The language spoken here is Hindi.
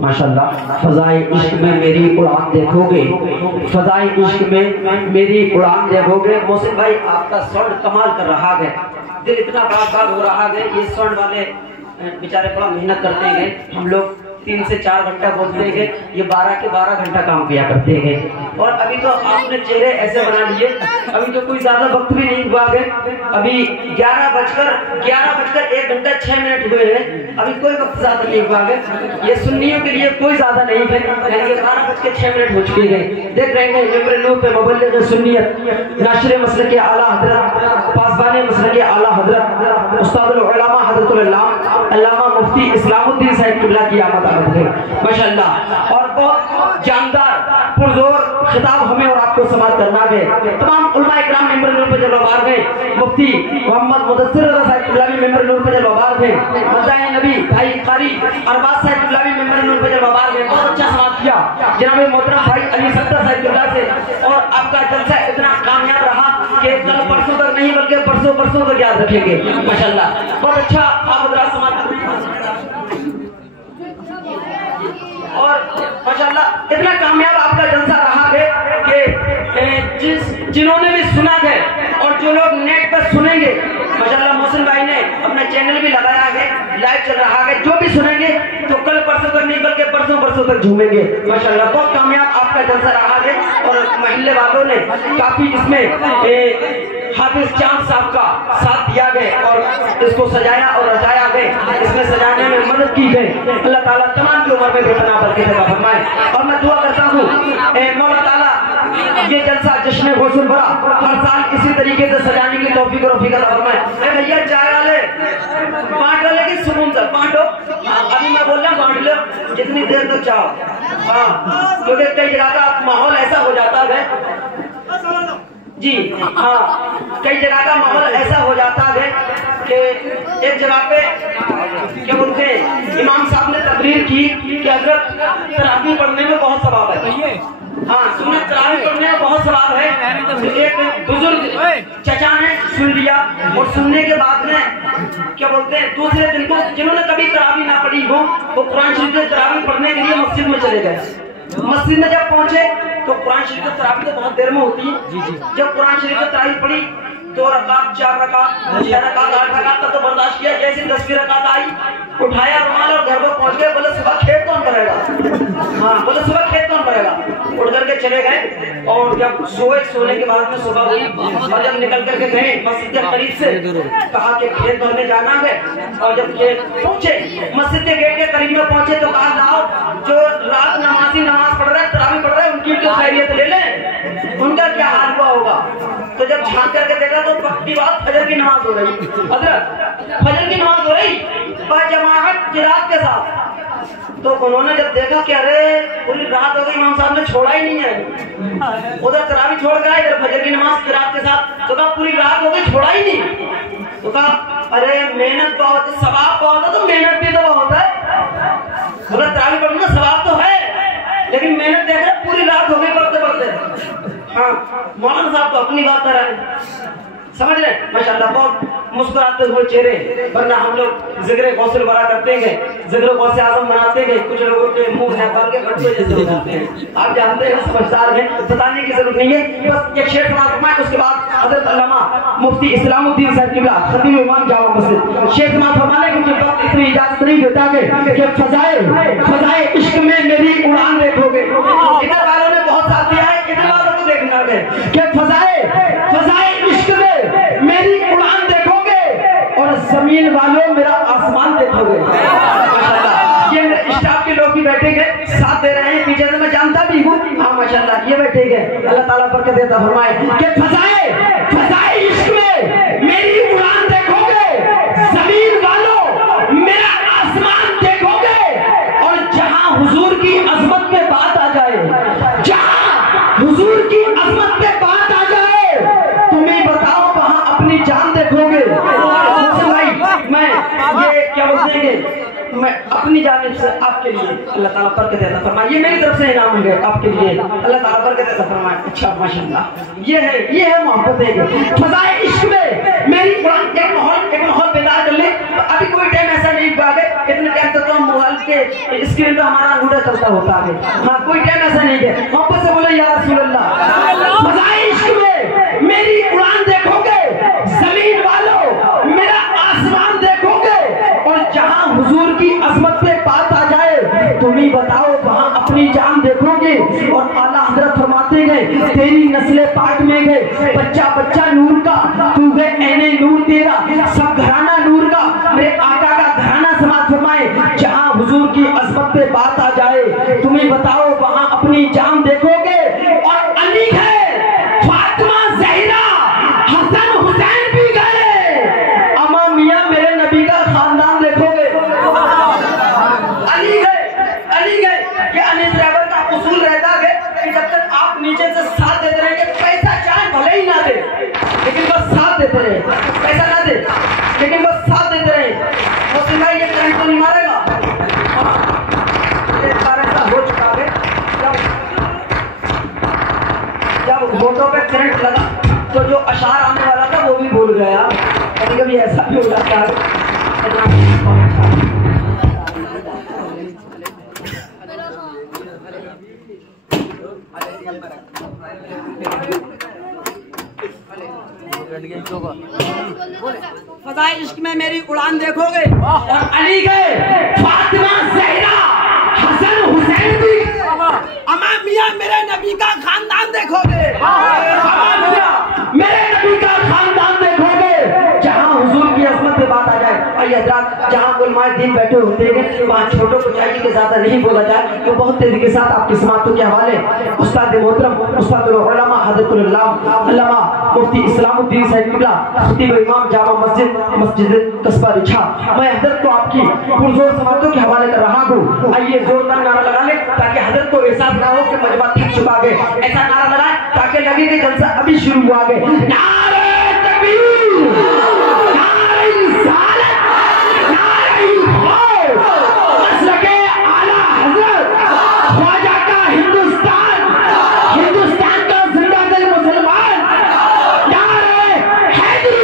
माशाल्लाह। फजाए इश्क में मेरी उड़ान देखोगे, फजाए इश्क में मेरी उड़ान देखोगे। मोहसिन भाई आपका साउंड कमाल कर रहा है, दिल इतना बाग हो रहा है। ये साउंड वाले बेचारे बड़ा मेहनत करते हैं। हम लोग 3 से 4 घंटा बोलते हैं, ये 12 के 12 घंटा काम किया करते हैं। और अभी तो आपने चेहरे ऐसे बना लिए, अभी तो कोई ज्यादा वक्त भी नहीं हुआ है। अभी 11 बजकर 1 घंटा 6 मिनट हुए हैं, अभी कोई वक्त ज्यादा नहीं हुआ है। ये सुन्नियों के लिए कोई ज्यादा नहीं है, यानी 12:06 मिनट हो चुके हैं। देख रहे हैं मेंबर नूर पे मुबल्लिग सुन्नियत नाशिर मसलक के आला हजरत पासबान मसलक के आला हजरत उस्ताद उलमा हजरत अल्लामा मुफ्ती इस्लामुद्दीन साहिब किबला की आमद माशाअल्लाह। और बहुत जानदार पुरजोर खिताब हमें और आपको समाप्त करना है। तमाम उलमा इकराम मेंबर नूर पे जलवाबार हैं, मुफ्ती मोहम्मद मुदस्सिर रज़ा साहिब किबला भी मेंबर नूर पे जलवाबार हैं, मज़ाए नबी भाई कारी अरबाज साहिब किबला भी मेंबर नूर पे जलवाबार हैं। बहुत अच्छा समाप्त किया जनाब मोहतरम भाई अली सत्तर साहिब किबला से। और आपका जलसा इतना कामयाब रहा कि कल परसों तक नहीं बल्कि परसों तक याद रखेंगे माशाअल्लाह। बहुत अच्छा आप समाप्त और माशाअल्लाह इतना कामयाब आपका जलसा रहा है कि जिन्होंने भी सुना है और जो लोग नेट पर सुनेंगे, माशाअल्लाह मोहसिन भाई ने अपना चैनल भी लगाया है, लाइव चल रहा है, जो भी सुनेंगे तो कल परसों तक नहीं बल्कि परसों तक झूमेंगे माशाअल्लाह। बहुत कामयाब आपका जलसा रहा है और महल्ले वालों ने काफी इसमें हाफिज चांद साहब का साथ दिया गया और इसको सजाया और रचाया गया, इसमें सजाने में मदद की गई। अल्लाह ताला तमाम की उम्र में बेपनाह बरकत अता फरमाए। और मैं दुआ करता हूँ मौला ताला ये जलसा जश्न गौसुल भरा हर साल इसी तरीके से सजाने की तौफीक और फिक्र अता फरमाए। भैया चाय वाले बांट वाले की सुकून से बांटो, अभी मैं बोल रहा हूँ बांट लो जितनी देर तक चाहो। हाँ, क्योंकि कई जगह का माहौल ऐसा हो जाता है जी, हाँ कई जगह का माहौल ऐसा हो जाता है कि एक जगह पे क्या बोलते हैं इमाम साहब ने तकरीर की कि हजरत तरावी पढ़ने में बहुत सवाब है। हाँ, सुन्नत तरावी पढ़ने में बहुत सवाब है। तो एक बुजुर्ग चचा ने सुन लिया और सुनने के बाद में क्या बोलते हैं दूसरे दिन को जिन्होंने कभी तरावी ना पढ़ी हो वो कुरान शरीफ में तरावी पढ़ने के लिए मस्जिद में चले गए। मस्जिद में जब पहुंचे तो कुरान शरीफ की तरावी तो बहुत देर में होती है। जब कुरान शरीफ की तरावी पढ़ी 2 रकात 4 रकात 6 रकात 8 रकात तक तो बर्दाश्त किया। जैसे 10वीं रकात आई उठाया रुमाल और घर पर पहुंच गए। बोले सुबह खेत कौन करेगा? हाँ, बोले सुबह खेत कौन करेगा? उठ करके चले गए और जब सोने के बाद में सुबह हुई और जब निकल करके गए मस्जिद के करीब से कहा कि खेत भरने जाना है। और जब खेत पहुंचे मस्जिद के गेट के करीब में पहुंचे तो कहा लाओ जो रात नमाज पढ़ रहे हैं तरावी पढ़ रहे हैं उनकी तो खैरियत ले लें, उनका क्या हाल हुआ होगा। तो जब झांक करके देखा तो पक्की बात फजर की नमाज हो रही। फजर की नमाज हो रही जमाअत किरात के साथ। तो उन्होंने जब देखा कि अरे पूरी रात हो गई इमाम साहब ने छोड़ा ही नहीं है, उधर तरावी छोड़ गया इधर फजर की नमाज किरात के साथ। तो कहा पूरी रात हो गई छोड़ा ही नहीं। तो कहा अरे मेहनत बहुत सवाब बहुत है तो मेहनत भी तो बहुत है। अगर तरावी पढ़ना सवाब तो है लेकिन मेहनत देख रहे पूरी रात हो गई पढ़ते। हाँ, मौलाना साहब तो अपनी बात कर रहे हैं, समझ रहे माशाअल्लाह। बहुत मुस्कुराते हुए चेहरे, वरना हम लोग जिक्र गौसल बड़ा करते हैं, जिक्र गौसे आजम बनाते हैं। कुछ लोगों के मुंह नेपाल के बच्चे जैसे हो जाते हैं, आप जानते हैं समझदार हैं, बताने की जरूरत नहीं है। बस एक शेर सुना फरमाए, उसके बाद हजरत अल्लामा मुफ्ती इस्लामुद्दीन साहिब किबला खतीब इमाम जामा मस्जिद शेर सुना फरमाने क्योंकि वक्त इतनी इजाजत नहीं देता कि फजाए इश्क में मेरी उड़ान देखोगे। इधर वालों ने बहुत साथ दिया है, इधर वालों को देखना है कि फजाए इश्क में मेरी उड़ान देखोगे और जमीन वालों मेरा आसमान देखोगे। ये मेरे स्टाफ के लोग भी बैठे गए साथ दे रहे हैं पीछे से, मैं जानता भी हूँ। हाँ माशाल्लाह ये बैठे गए, अल्लाह ताला बरकत देता फरमाए कि फजाए इश्क में मेरी उड़ान देखोगे, जमीन वालों मेरा आसमान देखोगे। और जहां हुजूर की अजमत पे बात आ जाए, जहां हुजूर की अजमत पे बात आ जाए, तुम्हें बताओ वहां अपनी जान देखोगे। भाई मैं ये क्या बोलते हैं मैं अपनी जानिब से आपके लिए अल्लाह ताला बरकत अता फरमाए। ये मेरी तरफ से इनाम है आपके लिए, अल्लाह ताला बरकत अता फरमाए। अच्छा माशाल्लाह, ये है मोहब्बत। फज़ाए इश्क में मेरी कुरान एक माहौल बेदार कर ले। अभी कोई टाइम ऐसा नहीं हुआ है, इतने टाइम तक तो मोबाइल के स्क्रीन पे हमारा अंगूठा चलता होता है। हाँ, कोई टाइम ऐसा नहीं है। मोहब्बत से बोले या रसूल अल्लाह। फज़ाए इश्क में मेरी कुरान देखोगे, जमीन वालों मेरा आसमान देखोगे, और जहां हुजूर की अजमत पे बात आ जाए तुम ही बताओ वहां अपनी जान देखोगे। और आला हजरत फरमाते गए तेरी नस्ल पाक में गए बच्चा बच्चा नूर का, तू गए ऐने नूर तेरा, सब घराना नूर का, मेरे आका का घराना समाज फरमाए। जहां हुजूर की अजमत पे बात आ जाए तुम ही बताओ वहां अपनी जान देखोगे। और अली है, फातिमा ज़हरा, हसन हुसैन भी गए, अम्मा मियां मेरे नबी का खानदान देखोगे। अली गए कि अली ड्राइवर का उसूल रहता है कि जब तक आप नीचे से साथ देते रहेंगे, पैसा चाहे भले ही ना दे लेकिन बस साथ देते रहे, पैसा ना दे लेकिन बस साथ देते रहे। मोहसिन भाई ये करंट तो नहीं मारेगा? ये ऐसा हो चुका है जब वोटों पे करंट लगा तो जो अशार आने वाला था वो भी भूल गया। कभी कभी ऐसा भी हो जाता है। फज़ाए इश्क में मेरी उड़ान देखोगे, और अली गए, फातिमा ज़हरा, हसन हुसैन भी, अम्मा मियां मेरे नबी का खानदान देखोगे। अम्मा मियां मेरे नबी का खानदान देखोगे। जहां हुजूर की अज़मत पे बात आ जाए, आइए हज़रात, जहां उलमाए दीन बैठे होते हैं वहां छोटों को चाहिए कि ज्यादा नहीं बोला जाए, तो बहुत तेजी के साथ आपकी समातों के हवाले उस्ताद मोहतरम उस्तादुल उलमा हज़रतुल अल्लामा मुफ्ती इस्लामुद्दीन साहिब किबला खतीब इमाम जामा मस्जिद कस्बा रिछा, मैं हज़रत को आपकी पुरजोर समातों के हवाले कर रहा हूँ। आइए जोरदार नारा लगा ले ताकि हज़रत को एहसास ना हो कि मजमा थक चुका है। ऐसा नारा लगाए ताकि लगे कि जलसा अभी शुरू हुआ है। नारे तकबीर, नारे रिसालत, नारे खौफ, मसलके आला हज़रत, ख्वाजा का हिंदुस्तान, हिंदुस्तान का जिंदा दिल मुसलमान, नारे हैदरी।